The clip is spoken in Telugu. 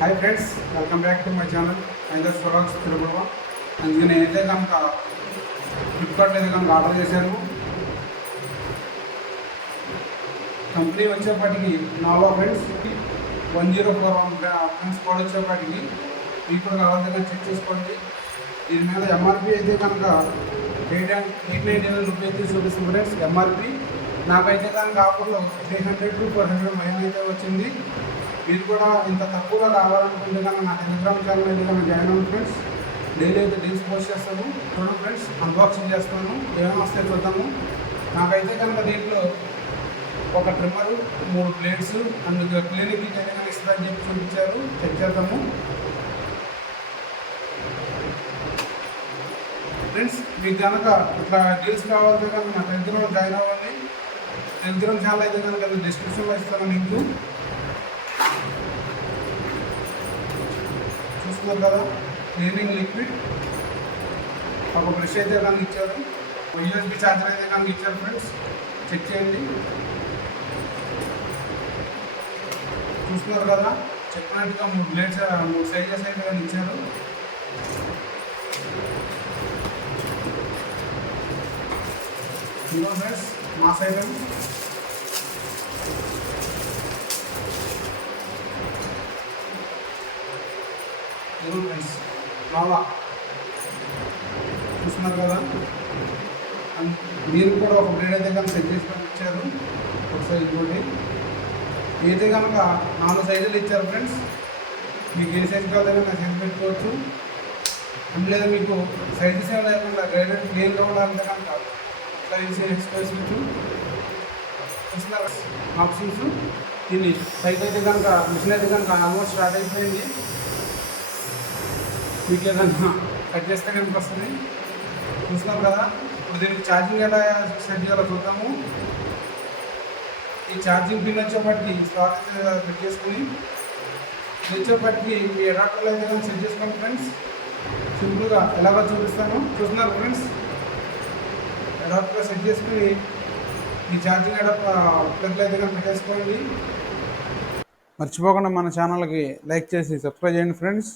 Hi friends, welcome back to my channel ఐదర్స్ ప్రొడక్ట్స్ తిరుమల. అందుకే నేనైతే కనుక ఫ్లిప్కార్ట్లో అయితే కనుక ఆర్డర్ చేశాను. కంపెనీ వచ్చేప్పటికి నావా ఫ్రెండ్స్ 1041 ఫ్రెండ్స్ కోడ్ వచ్చేప్పటికి మీకు కూడా కావాల్సిన చెక్ చేసుకోండి. దీని మీద ఎంఆర్పి అయితే కనుక 899 రూపీస్ చూపిస్తుంది ఫ్రెండ్స్. ఎంఆర్పి నాకైతే కనుక ఆఫర్లో 300 to 400 మైన్ అయితే వచ్చింది. మీరు కూడా ఇంత తక్కువగా కావాలనుకుంటే కనుక నా టెలిగ్రామ్ ఛానల్ అయితే కనుక జాయిన్ అవ్వండి ఫ్రెండ్స్. డైలీ అయితే డీల్స్ పోస్ట్ చేస్తాను. చూడండి ఫ్రెండ్స్, అన్బాక్సింగ్ చేస్తాను, ఏమైనా వస్తే చూద్దాము. నాకైతే కనుక దీంట్లో ఒక trimmer, 3 plates and cleaning kit అయితే కనుక ఇస్తారని చెప్పి చూపించారు. చెక్ చేద్దాము ఫ్రెండ్స్. మీకు కనుక ఇట్లా డీల్స్ కావాలంటే కనుక నా టెలిగ్రామ్లో జాయిన్ అవ్వండి. టెలిగ్రామ్ ఛానల్ అయితే కనుక డిస్క్రిప్షన్లో ఇస్తాను లింకు. చూస్తున్నారు కదా, క్లీనింగ్ లిక్విడ్, ఒక బ్రష్ అయితే కనుక ఇచ్చారు, యూఎస్బి ఛార్జర్ అయితే కనుక ఇచ్చారు ఫ్రెండ్స్. చెక్ చేయండి. చూస్తున్నారు కదా, చెప్పినట్టుగా 3 ప్లేట్స్ 3 సైజెస్ అయితే కానీ ఇచ్చారు. ఇదిగో ఫ్రెండ్స్ మా సైడ్ ఫ్రెండ్స్ నావా చూస్తున్నారు కదా. మీరు కూడా ఒక బ్లేడ్ అయితే కనుక సెట్ చేసి పంపించారు. ఒకసారి ఇంకోటి అయితే కనుక 4 సైజులు ఇచ్చారు ఫ్రెండ్స్. మీకు ఏ సైజు కావాలన్నా నాకు సైజు పెట్టుకోవచ్చు. లేదా మీకు సైజెస్ ఏమి లేకుండా గైడెడ్ క్లియర్గా ఉండాలంటే కనుక సైజ్ ఎక్స్ప్రెషన్స్ చూస్తున్నారు ఆప్షన్స్. దీన్ని సైజ్ అయితే కనుక మిషన్ అయితే కనుక ఆల్మోస్ట్ స్టార్ట్ అయిపోయింది. మీకు ఏదన్నా కట్ చేస్తే కనుక వస్తుంది. చూస్తున్నాం కదా. ఇప్పుడు దీనికి ఛార్జింగ్ ఎలా సెట్ చేయాలో చూద్దాము. ఈ ఛార్జింగ్ పిన్ వచ్చేప్పటికి స్లాట్ అయితే సెట్ చేసుకుని వచ్చేప్పటికి మీ అడాప్టర్లో అయితే కనుక సెట్ చేసుకోండి ఫ్రెండ్స్. సింపుల్గా ఎలాగో చూపిస్తాను. చూస్తున్నారు ఫ్రెండ్స్, అడాప్టర్లో సెట్ చేసుకుని ఈ ఛార్జింగ్ ప్లగ్లో అయితే కనుక పెట్టేసుకోండి. మర్చిపోకుండా మన ఛానల్కి లైక్ చేసి సబ్స్క్రైబ్ చేయండి ఫ్రెండ్స్.